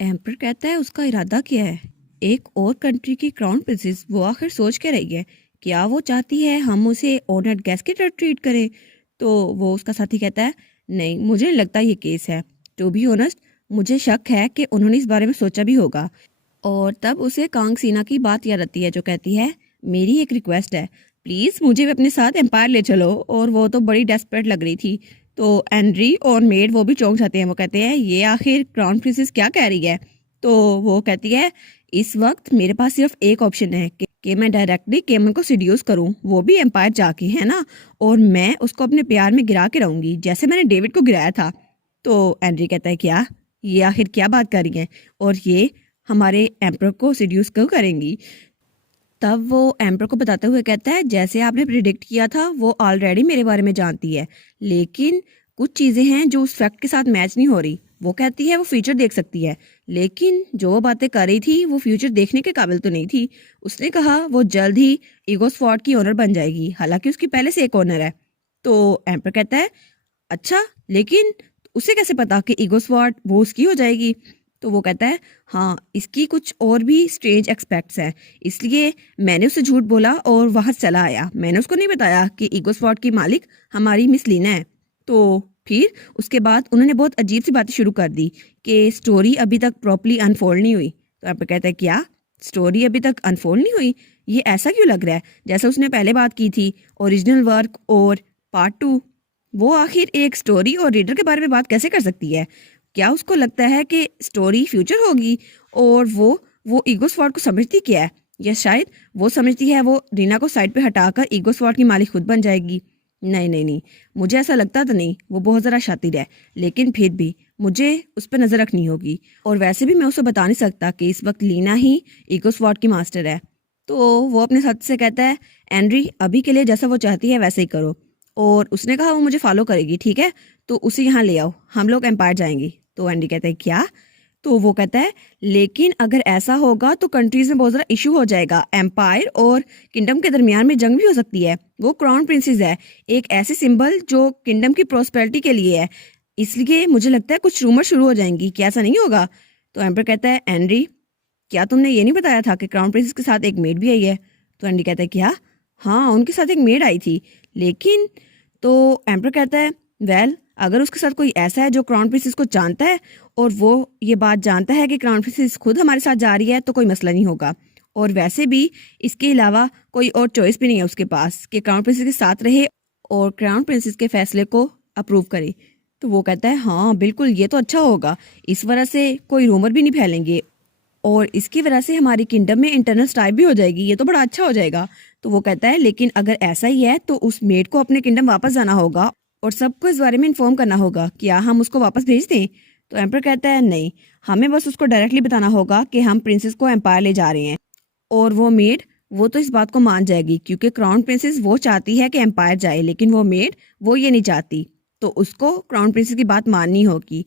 Emperor कहता है उसका इरादा क्या है। एक और कंट्री की क्राउन प्रिंसेस वो आखिर सोच क्या रही है। क्या वो चाहती है हम उसे ऑनर्ड गेस्ट की तरह ट्रीट करें। तो वो उसका साथी कहता है नहीं, मुझे नहीं लगता ये केस है। टू बी ऑनेस्ट, मुझे शक है कि उन्होंने इस बारे में सोचा भी होगा। और तब उसे कांग सीना की बात याद आती है जो कहती है मेरी एक रिक्वेस्ट है, प्लीज़ मुझे भी अपने साथ एम्पायर ले चलो। और वो तो बड़ी डेस्परेट लग रही थी। तो एंड्री और मेड वो भी चौंक जाते हैं। वो कहते हैं ये आखिर क्राउन प्रिंसेस क्या कह रही है। तो वो कहती है इस वक्त मेरे पास सिर्फ एक ऑप्शन है कि मैं डायरेक्टली केमन को सीड्यूस करूं, वो भी एम्पायर जाके, है ना। और मैं उसको अपने प्यार में गिरा के रहूंगी जैसे मैंने डेविड को गिराया था। तो एंड्री कहता है क्या, ये आखिर क्या बात कर रही है, और ये हमारे एम्पर को सीड्यूस क्यों करेंगी। तब वो एम्पर को बताते हुए कहता है जैसे आपने प्रिडिक्ट किया था वो ऑलरेडी मेरे बारे में जानती है, लेकिन कुछ चीज़ें हैं जो उस फैक्ट के साथ मैच नहीं हो रही। वो कहती है वो फ्यूचर देख सकती है, लेकिन जो वो बातें कर रही थी वो फ्यूचर देखने के काबिल तो नहीं थी। उसने कहा वो जल्द ही ईगो स्वॉर्ड की ओनर बन जाएगी, हालांकि उसकी पहले से एक ओनर है। तो एम्पर कहता है अच्छा, लेकिन उसे कैसे पता कि ईगो स्वॉर्ड वो उसकी हो जाएगी। तो वो कहता है हाँ, इसकी कुछ और भी स्ट्रेंज एक्सपेक्ट्स हैं, इसलिए मैंने उसे झूठ बोला और वहां से चला आया। मैंने उसको नहीं बताया कि ईगो स्पॉट की मालिक हमारी मिस लीना है। तो फिर उसके बाद उन्होंने बहुत अजीब सी बातें शुरू कर दी कि स्टोरी अभी तक प्रॉपरली अनफोल्ड नहीं हुई। तो आप कहता है क्या स्टोरी अभी तक अनफोल्ड नहीं हुई, ये ऐसा क्यों लग रहा है जैसे उसने पहले बात की थी ओरिजिनल वर्क और पार्ट 2। वो आखिर एक स्टोरी और रीडर के बारे में बात कैसे कर सकती है। क्या उसको लगता है कि स्टोरी फ्यूचर होगी और वो ईगो स्वॉर्ड को समझती क्या है, या शायद वो समझती है वो रीना को साइड पे हटाकर ईगो स्वॉर्ड की मालिक खुद बन जाएगी। नहीं नहीं नहीं, मुझे ऐसा लगता तो नहीं। वो बहुत ज़रा शातिर है, लेकिन फिर भी मुझे उस पर नज़र रखनी होगी। और वैसे भी मैं उसे बता नहीं सकता कि इस वक्त लीना ही ईगो स्वॉर्ड की मास्टर है। तो वो अपने साथ से कहता है एंड्री अभी के लिए जैसा वो चाहती है वैसे ही करो। और उसने कहा वो मुझे फॉलो करेगी, ठीक है, तो उसे यहाँ ले आओ, हम लोग एम्पायर जाएंगे। तो एंडी कहता है क्या। तो वो कहता है लेकिन अगर ऐसा होगा तो कंट्रीज में बहुत ज़्यादा इशू हो जाएगा, एम्पायर और किंगडम के दरमियान में जंग भी हो सकती है। वो क्राउन प्रिंसेस है, एक ऐसे सिंबल जो किंगडम की प्रोस्पेरिटी के लिए है, इसलिए मुझे लगता है कुछ रूमर शुरू हो जाएंगी, क्या ऐसा नहीं होगा। तो एम्पर कहता है एंड्री क्या तुमने ये नहीं बताया था कि क्राउन प्रिंसेस के साथ एक मेड भी आई है। तो एंडी कहता है क्या, हाँ उनके साथ एक मेड आई थी, लेकिन। तो एम्पर कहता है वेल, अगर उसके साथ कोई ऐसा है जो क्राउन प्रिंसेस को जानता है और वो ये बात जानता है कि क्राउन प्रिंसेस खुद हमारे साथ जा रही है तो कोई मसला नहीं होगा। और वैसे भी इसके अलावा कोई और चॉइस भी नहीं है उसके पास कि क्राउन प्रिंसेस के साथ रहे और क्राउन प्रिंसेस के फैसले को अप्रूव करे। तो वो कहता है हाँ बिल्कुल, ये तो अच्छा होगा, इस वजह से कोई रूमर भी नहीं फैलेंगे और इसकी वजह से हमारी किंगडम में इंटरनल स्ट्राइक भी हो जाएगी, ये तो बड़ा अच्छा हो जाएगा। तो वो कहता है लेकिन अगर ऐसा ही है तो उस मेड को अपने किंगडम वापस जाना होगा और सबको इस बारे में इन्फॉर्म करना होगा, क्या हम उसको वापस भेज दें। तो एम्पर कहता है नहीं, हमें बस उसको डायरेक्टली बताना होगा कि हम प्रिंसेस को एम्पायर ले जा रहे हैं। और वो मेड वो तो इस बात को मान जाएगी क्योंकि क्राउन प्रिंसेस वो चाहती है कि एम्पायर जाए, लेकिन वो मेड वो ये नहीं चाहती। तो उसको क्राउन प्रिंसेस की बात माननी होगी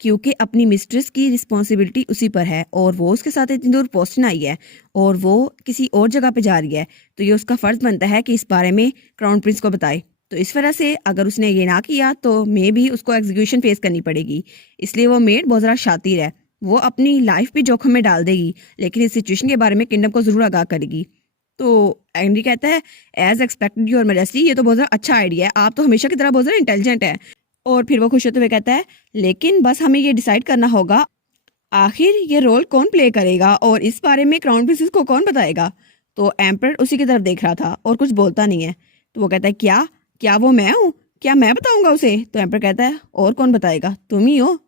क्योंकि अपनी मिस्ट्रेस की रिस्पॉन्सिबिलिटी उसी पर है और वो उसके साथ इतनी दूर पोस्टिंग आई है और वो किसी और जगह पे जा रही है, तो ये उसका फ़र्ज़ बनता है कि इस बारे में क्राउन प्रिंस को बताए। तो इस वजह से अगर उसने ये ना किया तो मे भी उसको एग्जीक्यूशन फेस करनी पड़ेगी। इसलिए वो मेड बहुत ज़्यादा शातिर है, वो अपनी लाइफ भी जोखिम में डाल देगी, लेकिन इस सिचुएशन के बारे में किंगडम को ज़रूर आगाह करेगी। तो एंडी कहता है एज एक्सपेक्टेड योर मैजेस्टी, ये तो बहुत ज़्यादा अच्छा आइडिया है, आप तो हमेशा की तरह बहुत ज़्यादा इंटेलिजेंट है। और फिर वो खुश होते हुए कहता है लेकिन बस हमें ये डिसाइड करना होगा आखिर ये रोल कौन प्ले करेगा और इस बारे में क्राउन प्रिंसेस को कौन बताएगा। तो एम्पर उसी की तरफ देख रहा था और कुछ बोलता नहीं है। तो वो कहता है क्या क्या वो मैं हूँ, क्या मैं बताऊंगा उसे। तो एम्पर कहता है और कौन बताएगा, तुम ही हो।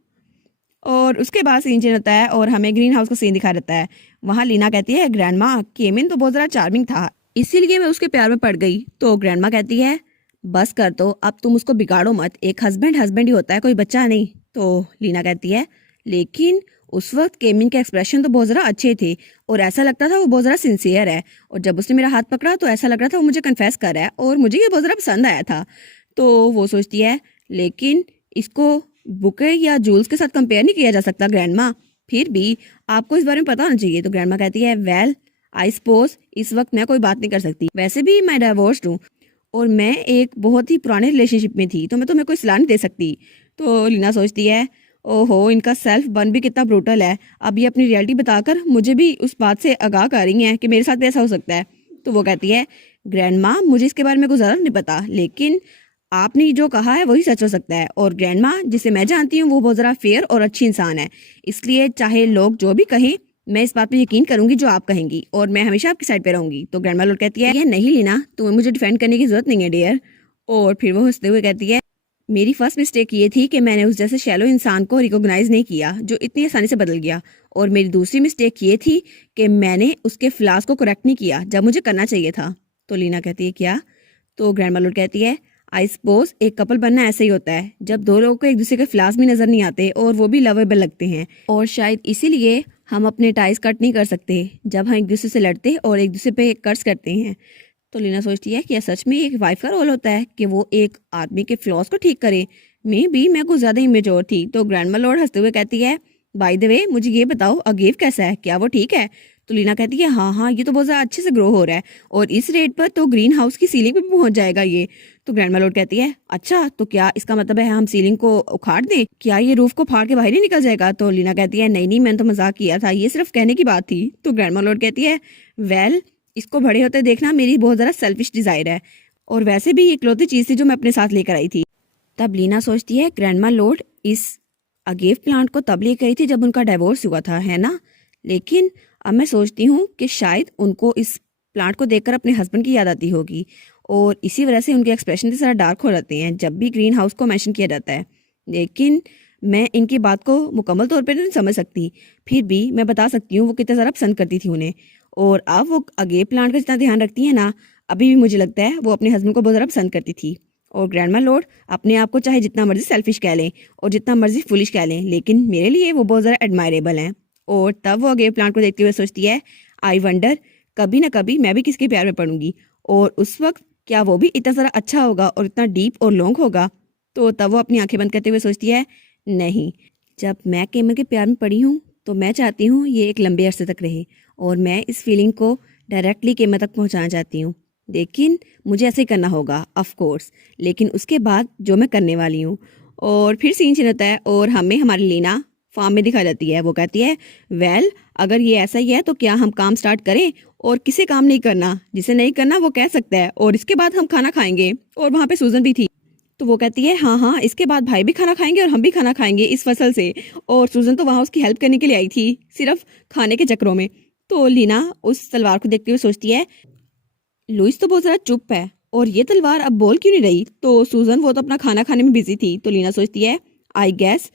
और उसके बाद सीन चेंज होता है और हमें ग्रीन हाउस का सीन दिखा रहता है। वहाँ लीना कहती है ग्रैंड माँ केमिन तो बहुत ज़्यादा चार्मिंग था, इसीलिए मैं उसके प्यार में पड़ गई। तो ग्रैंड माँ कहती है बस कर दो, अब तुम उसको बिगाड़ो मत, एक हस्बैंड हस्बैंड ही होता है, कोई बच्चा नहीं। तो लीना कहती है लेकिन उस वक्त केमिन के एक्सप्रेशन तो बहुत ज़रा अच्छे थे और ऐसा लगता था वो बहुत ज़रा सिंसियर है, और जब उसने मेरा हाथ पकड़ा तो ऐसा लग रहा था वो मुझे कन्फेस कर रहा है और मुझे ये बहुत ज़रा पसंद आया था। तो वो सोचती है लेकिन इसको बुके या जूल्स के साथ कंपेयर नहीं किया जा सकता ग्रैंड माँ, फिर भी आपको इस बारे में पता होना चाहिए। तो ग्रैंड माँ कहती है वेल आई सपोज इस वक्त मैं कोई बात नहीं कर सकती, वैसे भी मैं डाइवोर्स्ड हूँ और मैं एक बहुत ही पुराने रिलेशनशिप में थी, तो मैं तुम्हें कोई सलाह नहीं दे सकती। तो लीना सोचती है ओहो, इनका सेल्फ बर्न भी कितना ब्रूटल है। अब ये अपनी रियलिटी बताकर मुझे भी उस बात से आगाह कर रही हैं कि मेरे साथ भी ऐसा हो सकता है। तो वो कहती है, ग्रैंड माँ मुझे इसके बारे में कुछ ज़्यादा नहीं पता, लेकिन आपने जो कहा है वही सच हो सकता है। और ग्रैंड माँ जिसे मैं जानती हूँ वो बहुत ज़रा फेयर और अच्छी इंसान है, इसलिए चाहे लोग जो भी कहें मैं इस बात पे यकीन करूंगी जो आप कहेंगी, और मैं हमेशा आपकी साइड पे रहूंगी। तो ग्रैंड लॉर्ड कहती है, ये नहीं लीना, तुम्हें मुझे डिफेंड करने की जरूरत नहीं है डियर। और फिर वो हंसते हुए कहती है, मेरी फर्स्ट मिस्टेक ये थी कि मैंने उस जैसे शैलो इंसान को रिकॉग्नाइज नहीं किया जो इतनी आसानी से बदल गया। और मेरी दूसरी मिस्टेक ये थी कि मैंने उसके फ्लास को करेक्ट नहीं किया जब मुझे करना चाहिए था। तो लीना कहती है, क्या? तो ग्रैंड लॉर्ड कहती है, आई सपोज एक कपल बनना ऐसे ही होता है जब दो लोगों को एक दूसरे के फ्लास भी नजर नहीं आते और वो भी लवेबल लगते हैं, और शायद इसीलिए हम अपने टाइज कट नहीं कर सकते जब हम एक दूसरे से लड़ते और एक दूसरे पे कर्ज करते हैं। तो लीना सोचती है कि यह सच में एक वाइफ का रोल होता है कि वो एक आदमी के फ्लॉज को ठीक करे। मैं कुछ ज्यादा इमेच्योर थी। तो ग्रैंड लॉर्ड हंसते हुए कहती है, बाय द वे मुझे ये बताओ अगेव कैसा है, क्या वो ठीक है? तो लीना कहती है, हाँ हाँ, ये तो बहुत ज्यादा अच्छे से ग्रो हो रहा है और इस रेट पर तो ग्रीन हाउस की सीलिंग पे भी पहुंच जाएगा ये। तो ग्रैंड लॉर्ड कहती है, अच्छा तो क्या इसका मतलब है हम सीलिंग को उखाड़ दें, क्या ये रूफ को फाड़ के बाहर ही निकल जाएगा? तो लीना कहती है, नहीं नहीं, मैंने तो मजाक किया था, ये सिर्फ कहने की बात थी। तो ग्रैंड लॉर्ड कहती है, वेल इसको बड़े होते देखना मेरी बहुत ज़्यादा सेल्फिश डिजायर है, और वैसे भी ये इकलौती चीज़ थी जो मैं अपने साथ लेकर आई थी। तब लीना सोचती है, ग्रैंडमा लॉर्ड इस अगेव प्लांट को तब लेकर आई थी जब उनका डिवोर्स हुआ था, है ना? लेकिन अब मैं सोचती हूँ कि शायद उनको इस प्लांट को देखकर अपने हस्बैंड की याद आती होगी, और इसी वजह से उनके एक्सप्रेशन इस तरह डार्क हो जाते हैं जब भी ग्रीन हाउस को मेंशन किया जाता है। लेकिन मैं इनकी बात को मुकम्मल तौर पर नहीं समझ सकती, फिर भी मैं बता सकती हूँ वो कितना ज़्यादा पसंद करती थी उन्हें, और अब वो अगेव प्लांट का जितना ध्यान रखती है ना, अभी भी मुझे लगता है वो अपने हस्बैंड को बहुत ज़्यादा पसंद करती थी। और ग्रैंडमा लॉर्ड अपने आप को चाहे जितना मर्जी सेल्फिश कह लें और जितना मर्जी फुलिश कह लें, लेकिन मेरे लिए वो बहुत ज़्यादा एडमायरेबल हैं। और तब वो अगेव प्लांट को देखते हुए सोचती है, आई वंडर कभी ना कभी मैं भी किसके प्यार में पड़ूंगी, और उस वक्त क्या वो भी इतना ज़रा अच्छा होगा और इतना डीप और लॉन्ग होगा? तो तब वो अपनी आंखें बंद करते हुए सोचती है, नहीं, जब मैं केमर के प्यार में पड़ी हूँ तो मैं चाहती हूँ ये एक लंबे अरसे तक रहे, और मैं इस फीलिंग को डायरेक्टली केमर तक पहुँचाना चाहती हूँ। लेकिन मुझे ऐसे ही करना होगा ऑफ कोर्स, लेकिन उसके बाद जो मैं करने वाली हूँ। और फिर सीन चेंज होता है और हमें हमारी लीना फार्म में दिखा जाती है। वो कहती है, वेल अगर ये ऐसा ही है तो क्या हम काम स्टार्ट करें, और किसे काम नहीं करना, जिसे नहीं करना वो कह सकता है, और इसके बाद हम खाना खाएंगे। और वहाँ पे सूजन भी थी। तो वो कहती है, हाँ हाँ, इसके बाद भाई भी खाना खाएंगे और हम भी खाना खाएंगे इस फसल से। और सूजन तो वहाँ उसकी हेल्प करने के लिए आई थी सिर्फ खाने के चक्रों में। तो लीना उस तलवार को देखते हुए सोचती है, लुइस तो बहुत ज़्यादा चुप है और ये तलवार अब बोल क्यों नहीं रही? तो सूजन वो तो अपना खाना खाने में बिजी थी। तो लीना सोचती है, आई गेस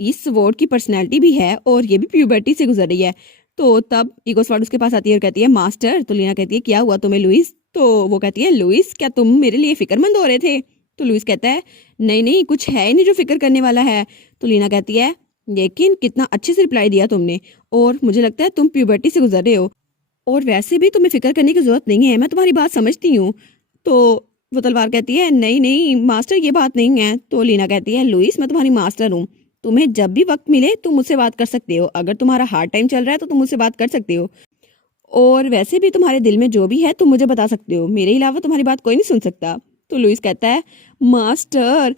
इस स्वॉर्ड की पर्सनैलिटी भी है और ये भी प्यूबर्टी से गुजर रही है। तो तब ईगो स्वॉर्ड उसके पास आती है और कहती है, मास्टर। तो लीना कहती है, क्या हुआ तुम्हें लुइस? तो वो कहती है, लुइस क्या तुम मेरे लिए फिक्रमंद हो रहे थे? तो लुइस कहता है, नहीं नहीं, कुछ है ही नहीं जो फिक्र करने वाला है। तो लीना कहती है, लेकिन कितना अच्छे से रिप्लाई दिया तुमने, और मुझे लगता है तुम प्यूबर्टी से गुजर रहे हो, और वैसे भी तुम्हें फिक्र करने की जरूरत नहीं है, मैं तुम्हारी बात समझती हूँ। तो वो तलवार कहती है, नहीं नहीं मास्टर, ये बात नहीं है। तो लीना कहती है, लुइस मैं तुम्हारी मास्टर हूँ, तुम्हें जब भी वक्त मिले तुम मुझसे बात कर सकते हो, अगर तुम्हारा हार्ड टाइम चल रहा है तो तुम मुझसे बात कर सकते हो, और वैसे भी तुम्हारे दिल में जो भी है तुम मुझे बता सकते हो, मेरे अलावा तुम्हारी बात कोई नहीं सुन सकता। तो लुइस कहता है, मास्टर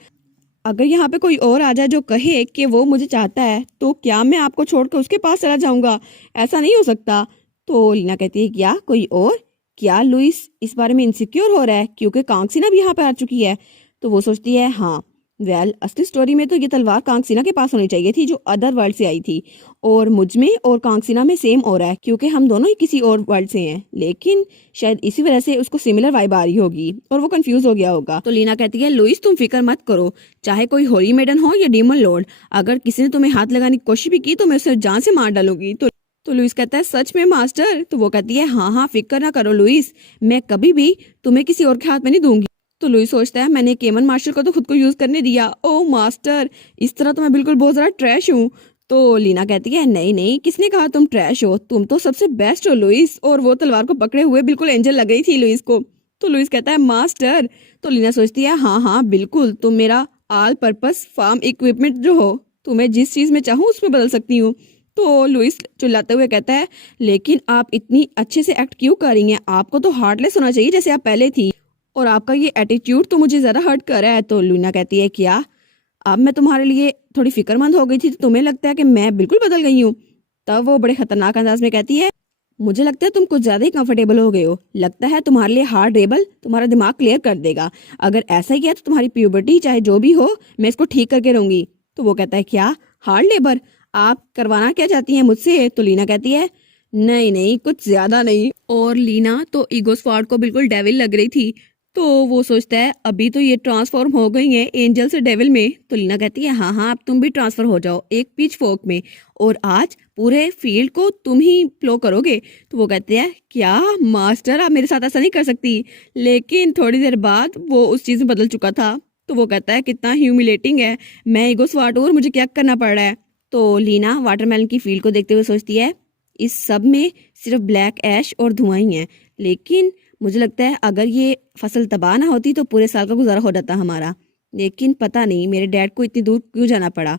अगर यहाँ पे कोई और आ जाए जो कहे कि वो मुझे चाहता है, तो क्या मैं आपको छोड़कर उसके पास चला जाऊंगा? ऐसा नहीं हो सकता। तो लीना कहती है, क्या कोई और? क्या लुइस इस बारे में इनसिक्योर हो रहा है क्योंकि कांगसीना भी यहाँ पे आ चुकी है? तो वो सोचती है, हाँ वेल असली स्टोरी में तो ये तलवार कांगसीना के पास होनी चाहिए थी जो अदर वर्ल्ड से आई थी, और मुझ में और कांगसीना में सेम हो रहा है क्योंकि हम दोनों ही किसी और वर्ल्ड से हैं, लेकिन शायद इसी वजह से उसको सिमिलर वाइब आ रही होगी और वो कंफ्यूज हो गया होगा। तो लीना कहती है, लुइस तुम फिक्र मत करो, चाहे कोई होली मेडन हो या डीमन लॉर्ड, अगर किसी ने तुम्हें हाथ लगाने की कोशिश भी की तो मैं उसे जान से मार डालूंगी। तो लुइस कहता है, सच में मास्टर? तो वो कहती है, हाँ हाँ, फिक्र ना करो लुइस, मैं कभी भी तुम्हें किसी और के हाथ में नहीं दूंगी। तो लुइस सोचता है, मैंने केमन मार्शल को तो खुद को यूज करने दिया, ओ मास्टर इस तरह तो मैं बिल्कुल बहुत ज्यादा ट्रैश हूँ। तो लीना कहती है, नहीं नहीं, किसने कहा तुम ट्रैश हो, तुम तो सबसे बेस्ट हो लुइस। और वो तलवार को पकड़े हुए बिल्कुल एंजल लग गई थी लुइस को। तो लुइस कहता है, मास्टर। तो लीना सोचती है, हाँ हाँ बिल्कुल, तुम मेरा ऑल पर्पस फार्म इक्विपमेंट जो हो, तुम्हें जिस चीज में चाहूँ उसमें बदल सकती हूँ। तो लुइस चिल्लाते हुए कहता है, लेकिन आप इतनी अच्छे से एक्ट क्यों कर रही हैं? आपको तो हार्टलेस होना चाहिए जैसे आप पहले थी, और आपका ये एटीट्यूड तो मुझे ज़्यादा हर्ट कर रहा है। तो लूना कहती है, क्या अब मैं तुम्हारे लिए थोड़ी फिक्रमंद हो गई थी तो तुम्हें लगता है कि मैं बिल्कुल बदल गई हूँ। तब वो बड़े खतरनाक अंदाज में कहती है, मुझे लगता है तुम कुछ ज्यादा ही कंफर्टेबल हो गए हो। लगता है तुम्हारे लिए हार्ड लेबल तुम्हारा दिमाग क्लियर कर देगा। अगर ऐसा ही किया तो तुम्हारी प्यूबर्टी चाहे जो भी हो मैं इसको ठीक करके रहूंगी। तो वो कहता है, क्या हार्ड लेबर? आप करवाना क्या चाहती हैं मुझसे? तो लीना कहती है, नहीं नहीं, कुछ ज्यादा नहीं। और लीना तो ईगो स्क्वाड को बिल्कुल डेविल लग रही थी। तो वो सोचता है अभी तो ये ट्रांसफॉर्म हो गई है एंजल से डेविल में। तो लीना कहती है, हाँ हाँ, अब तुम भी ट्रांसफर हो जाओ एक पिच फोक में, और आज पूरे फील्ड को तुम ही प्लो करोगे। तो वो कहते हैं, क्या मास्टर, आप मेरे साथ ऐसा नहीं कर सकती। लेकिन थोड़ी देर बाद वो उस चीज में बदल चुका था। तो वो कहता है, कितना ह्यूमिलेटिंग है, मैं ईगो स्वाट हूँ और मुझे क्या करना पड़ रहा है। तो लीना वाटरमेलन की फील्ड को देखते हुए सोचती है, इस सब में सिर्फ ब्लैक ऐश और धुआं ही है, लेकिन मुझे लगता है अगर ये फसल तबाह ना होती तो पूरे साल का गुजारा हो जाता हमारा। लेकिन पता नहीं मेरे डैड को इतनी दूर क्यों जाना पड़ा।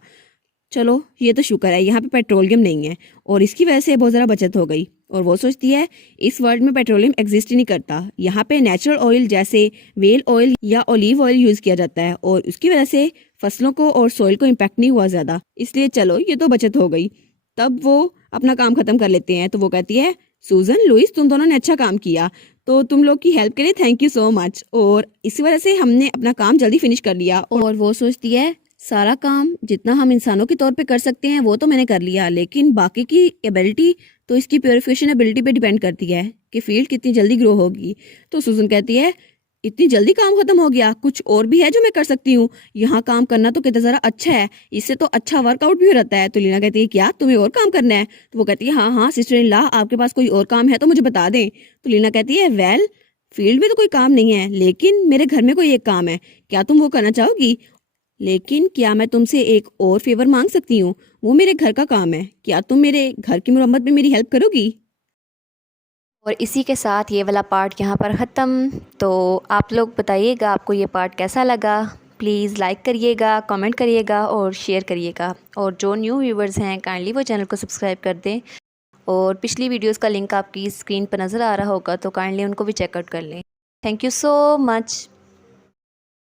चलो ये तो शुक्र है यहाँ पे पेट्रोलियम नहीं है और इसकी वजह से बहुत ज़रा बचत हो गई। और वो सोचती है, इस वर्ल्ड में पेट्रोलियम एग्जिस्ट ही नहीं करता। यहाँ पे नेचुरल ऑयल जैसे वेल ऑयल या ओलिव ऑयल यूज़ किया जाता है और उसकी वजह से फसलों को और सॉइल को इम्पैक्ट नहीं हुआ ज़्यादा, इसलिए चलो ये तो बचत हो गई। तब वो अपना काम खत्म कर लेते हैं। तो वो कहती है, सूजन, लुइस, तुम दोनों ने अच्छा काम किया, तो तुम लोग की हेल्प के लिए थैंक यू सो मच। और इसी वजह से हमने अपना काम जल्दी फिनिश कर लिया। और वो सोचती है, सारा काम जितना हम इंसानों के तौर पे कर सकते हैं वो तो मैंने कर लिया, लेकिन बाकी की एबिलिटी तो इसकी प्योरिफिकेशन एबिलिटी पे डिपेंड करती है कि फील्ड कितनी जल्दी ग्रो होगी। तो सुजन कहती है, इतनी जल्दी काम खत्म हो गया, कुछ और भी है जो मैं कर सकती हूँ? यहाँ काम करना तो कितना ज़रा अच्छा है, इससे तो अच्छा वर्कआउट भी हो जाता है। तो लीना कहती है, क्या तुम्हें और काम करना है? तो वो कहती है, हाँ हाँ सिस्टर इन लॉ, आपके पास कोई और काम है तो मुझे बता दें। तो लीना कहती है, वेल, फील्ड में तो कोई काम नहीं है, लेकिन मेरे घर में कोई एक काम है, क्या तुम वो करना चाहोगी? लेकिन क्या मैं तुमसे एक और फेवर मांग सकती हूँ? वो मेरे घर का काम है, क्या तुम मेरे घर की मरम्मत में मेरी हेल्प करोगी? और इसी के साथ ये वाला पार्ट यहाँ पर ख़त्म। तो आप लोग बताइएगा आपको ये पार्ट कैसा लगा। प्लीज़ लाइक करिएगा, कमेंट करिएगा और शेयर करिएगा। और जो न्यू व्यूवर्स हैं काइंडली वो चैनल को सब्सक्राइब कर दें। और पिछली वीडियोस का लिंक आपकी स्क्रीन पर नज़र आ रहा होगा तो काइंडली उनको भी चेकआउट कर लें। Thank you so much.